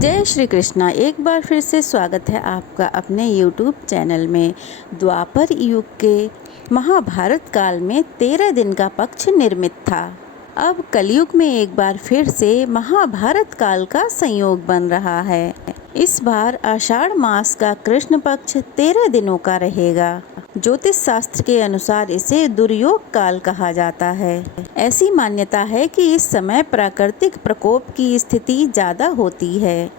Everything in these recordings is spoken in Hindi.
जय श्री कृष्णा। एक बार फिर से स्वागत है आपका अपने YouTube चैनल में। द्वापर युग के महाभारत काल में 13 दिन का पक्ष निर्मित था। अब कलयुग में एक बार फिर से महाभारत काल का संयोग बन रहा है। इस बार आषाढ़ मास का कृष्ण पक्ष 13 दिनों का रहेगा। ज्योतिष शास्त्र के अनुसार इसे दुर्योग काल कहा जाता है। ऐसी मान्यता है कि इस समय प्राकृतिक प्रकोप की स्थिति ज्यादा होती है।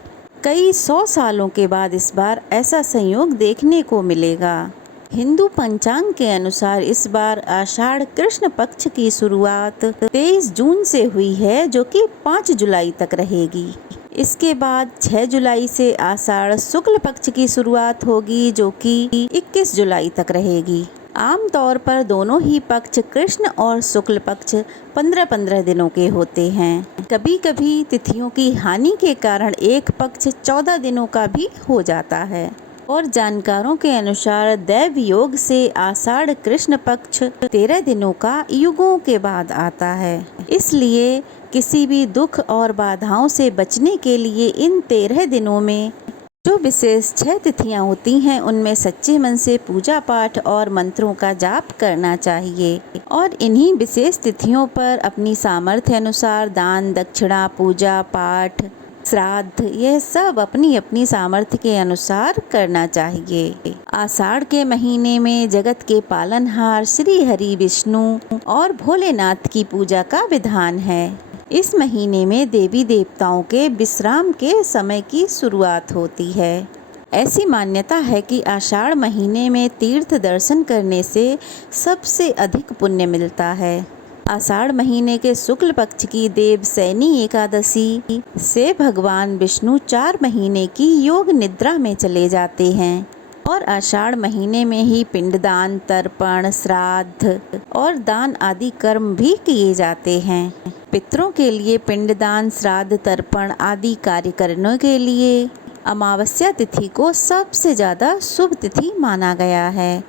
कई 100 सालों के बाद इस बार ऐसा संयोग देखने को मिलेगा। हिंदू पंचांग के अनुसार इस बार आषाढ़ कृष्ण पक्ष की शुरुआत 23 जून से हुई है, जो कि 5 जुलाई तक रहेगी। इसके बाद 6 जुलाई से आषाढ़ शुक्ल पक्ष की शुरुआत होगी, जो कि 21 जुलाई तक रहेगी। आमतौर पर दोनों ही पक्ष कृष्ण और शुक्ल पक्ष 15-15 दिनों के होते हैं। कभी कभी तिथियों की हानि के कारण एक पक्ष 14 दिनों का भी हो जाता है। और जानकारों के अनुसार दैव योग से आषाढ़ कृष्ण पक्ष 13 दिनों का युगों के बाद आता है। इसलिए किसी भी दुख और बाधाओं से बचने के लिए इन 13 दिनों में जो विशेष 6 तिथियां होती हैं, उनमें सच्चे मन से पूजा पाठ और मंत्रों का जाप करना चाहिए। और इन्हीं विशेष तिथियों पर अपनी सामर्थ्य अनुसार दान दक्षिणा पूजा पाठ श्राद्ध यह सब अपनी अपनी सामर्थ्य के अनुसार करना चाहिए। आषाढ़ के महीने में जगत के पालनहार श्री हरि विष्णु और भोलेनाथ की पूजा का विधान है। इस महीने में देवी देवताओं के विश्राम के समय की शुरुआत होती है। ऐसी मान्यता है कि आषाढ़ महीने में तीर्थ दर्शन करने से सबसे अधिक पुण्य मिलता है। आषाढ़ महीने के शुक्ल पक्ष की देवसैनी एकादशी से भगवान विष्णु 4 महीने की योग निद्रा में चले जाते हैं। और आषाढ़ महीने में ही पिंडदान तर्पण श्राद्ध और दान आदि कर्म भी किए जाते हैं। पितरों के लिए पिंडदान श्राद्ध तर्पण आदि कार्य करने के लिए अमावस्या तिथि को सबसे ज़्यादा शुभ तिथि माना गया है।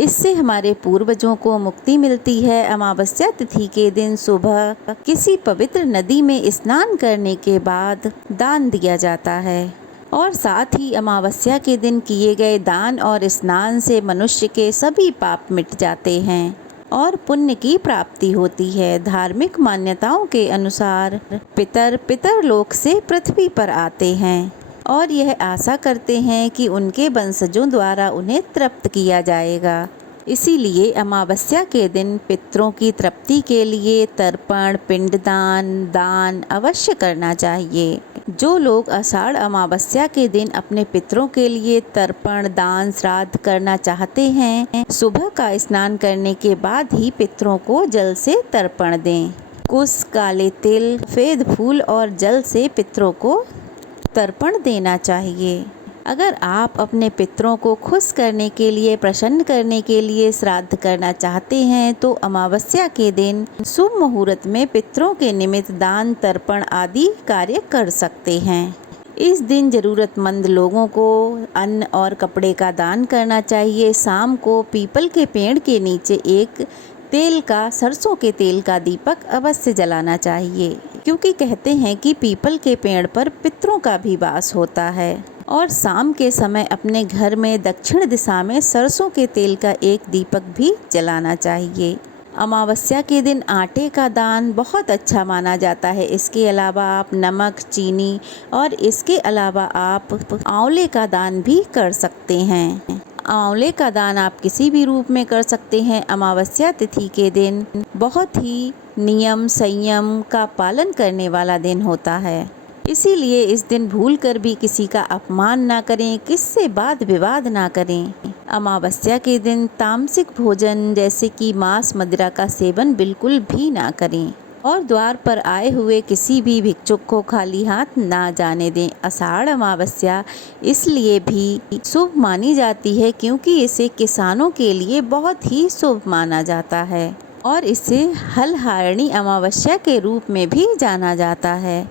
इससे हमारे पूर्वजों को मुक्ति मिलती है। अमावस्या तिथि के दिन सुबह किसी पवित्र नदी में स्नान करने के बाद दान दिया जाता है। और साथ ही अमावस्या के दिन किए गए दान और स्नान से मनुष्य के सभी पाप मिट जाते हैं और पुण्य की प्राप्ति होती है। धार्मिक मान्यताओं के अनुसार पितर लोक से पृथ्वी पर आते हैं और यह आशा करते हैं कि उनके वंशजों द्वारा उन्हें तृप्त किया जाएगा। इसीलिए अमावस्या के दिन पितरों की तृप्ति के लिए तर्पण पिंडदान दान अवश्य करना चाहिए। जो लोग आषाढ़ अमावस्या के दिन अपने पितरों के लिए तर्पण दान श्राद्ध करना चाहते हैं, सुबह का स्नान करने के बाद ही पितरों को जल से तर्पण दें। कुश काले तिल सफेद फूल और जल से पितरों को तर्पण देना चाहिए। अगर आप अपने पितरों को खुश करने के लिए प्रसन्न करने के लिए श्राद्ध करना चाहते हैं, तो अमावस्या के दिन शुभ मुहूर्त में पितरों के निमित्त दान तर्पण आदि कार्य कर सकते हैं। इस दिन जरूरतमंद लोगों को अन्न और कपड़े का दान करना चाहिए। शाम को पीपल के पेड़ के नीचे एक सरसों के तेल का दीपक अवश्य जलाना चाहिए, क्योंकि कहते हैं कि पीपल के पेड़ पर पितरों का भी वास होता है। और शाम के समय अपने घर में दक्षिण दिशा में सरसों के तेल का एक दीपक भी जलाना चाहिए। अमावस्या के दिन आटे का दान बहुत अच्छा माना जाता है। इसके अलावा आप नमक चीनी और इसके अलावा आप आंवले का दान भी कर सकते हैं। आंवले का दान आप किसी भी रूप में कर सकते हैं। अमावस्या तिथि के दिन बहुत ही नियम संयम का पालन करने वाला दिन होता है। इसीलिए इस दिन भूलकर भी किसी का अपमान ना करें, किससे वाद विवाद ना करें। अमावस्या के दिन तामसिक भोजन जैसे कि मांस मदिरा का सेवन बिल्कुल भी ना करें और द्वार पर आए हुए किसी भी भिक्षुक को खाली हाथ ना जाने दें। आषाढ़ अमावस्या इसलिए भी शुभ मानी जाती है क्योंकि इसे किसानों के लिए बहुत ही शुभ माना जाता है और इसे हलहारणी अमावस्या के रूप में भी जाना जाता है।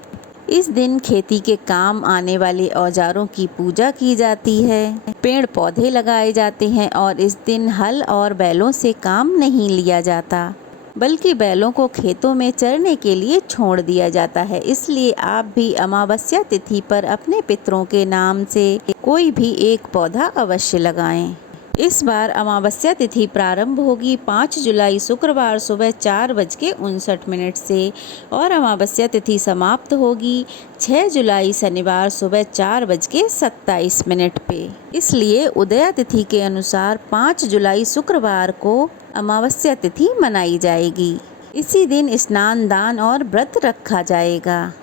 इस दिन खेती के काम आने वाले औजारों की पूजा की जाती है, पेड़ पौधे लगाए जाते हैं और इस दिन हल और बैलों से काम नहीं लिया जाता। बल्कि बैलों को खेतों में चरने के लिए छोड़ दिया जाता है। इसलिए आप भी अमावस्या तिथि पर अपने पितरों के नाम से कोई भी एक पौधा अवश्य लगाएं। इस बार अमावस्या तिथि प्रारंभ होगी 5 जुलाई शुक्रवार सुबह 4:59 से और अमावस्या तिथि समाप्त होगी 6 जुलाई शनिवार सुबह 4:27 पे। इसलिए उदया तिथि के अनुसार 5 जुलाई शुक्रवार को अमावस्या तिथि मनाई जाएगी। इसी दिन स्नान, दान और व्रत रखा जाएगा।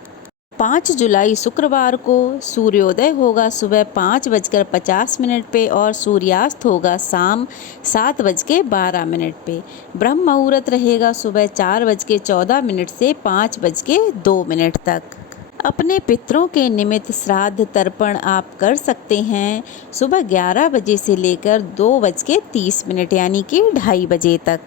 5 जुलाई शुक्रवार को सूर्योदय होगा सुबह 5:50 पे और सूर्यास्त होगा शाम 7:12 पे। ब्रह्म मुहूर्त रहेगा सुबह 4:14 से 5:02 तक। अपने पितरों के निमित्त श्राद्ध तर्पण आप कर सकते हैं सुबह 11 बजे से लेकर 2:30 यानी कि 2:30 बजे तक।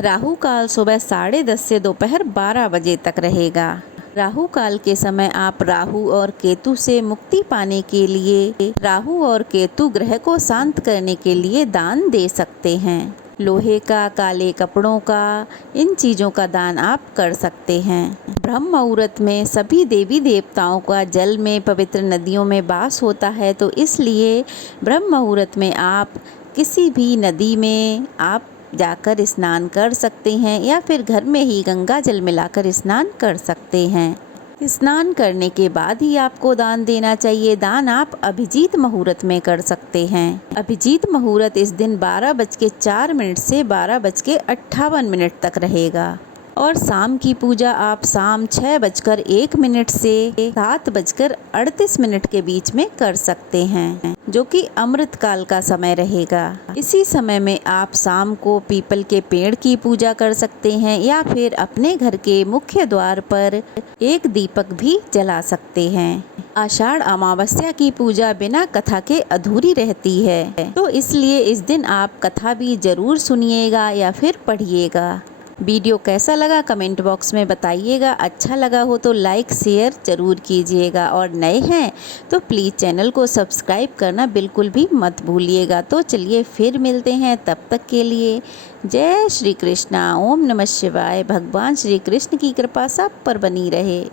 राहु काल सुबह 10:30 से दोपहर 12 बजे तक रहेगा। राहु काल के समय आप राहु और केतु से मुक्ति पाने के लिए राहु और केतु ग्रह को शांत करने के लिए दान दे सकते हैं। लोहे का, काले कपड़ों का, इन चीज़ों का दान आप कर सकते हैं। ब्रह्म मुहूर्त में सभी देवी देवताओं का जल में, पवित्र नदियों में वास होता है, तो इसलिए ब्रह्म मुहूर्त में आप किसी भी नदी में आप जाकर स्नान कर सकते हैं या फिर घर में ही गंगा जल मिलाकर स्नान कर सकते हैं। स्नान करने के बाद ही आपको दान देना चाहिए। दान आप अभिजीत मुहूर्त में कर सकते हैं। अभिजीत मुहूर्त इस दिन 12:04 से 12:58 तक रहेगा और शाम की पूजा आप शाम 6:01 से 7:38 के बीच में कर सकते हैं, जो कि अमृत काल का समय रहेगा। इसी समय में आप शाम को पीपल के पेड़ की पूजा कर सकते हैं या फिर अपने घर के मुख्य द्वार पर एक दीपक भी जला सकते हैं। आषाढ़ अमावस्या की पूजा बिना कथा के अधूरी रहती है, तो इसलिए इस दिन आप कथा भी जरूर सुनिएगा या फिर पढ़िएगा। वीडियो कैसा लगा कमेंट बॉक्स में बताइएगा। अच्छा लगा हो तो लाइक शेयर ज़रूर कीजिएगा और नए हैं तो प्लीज़ चैनल को सब्सक्राइब करना बिल्कुल भी मत भूलिएगा। तो चलिए फिर मिलते हैं, तब तक के लिए जय श्री कृष्णा। ओम नमः शिवाय। भगवान श्री कृष्ण की कृपा सब पर बनी रहे।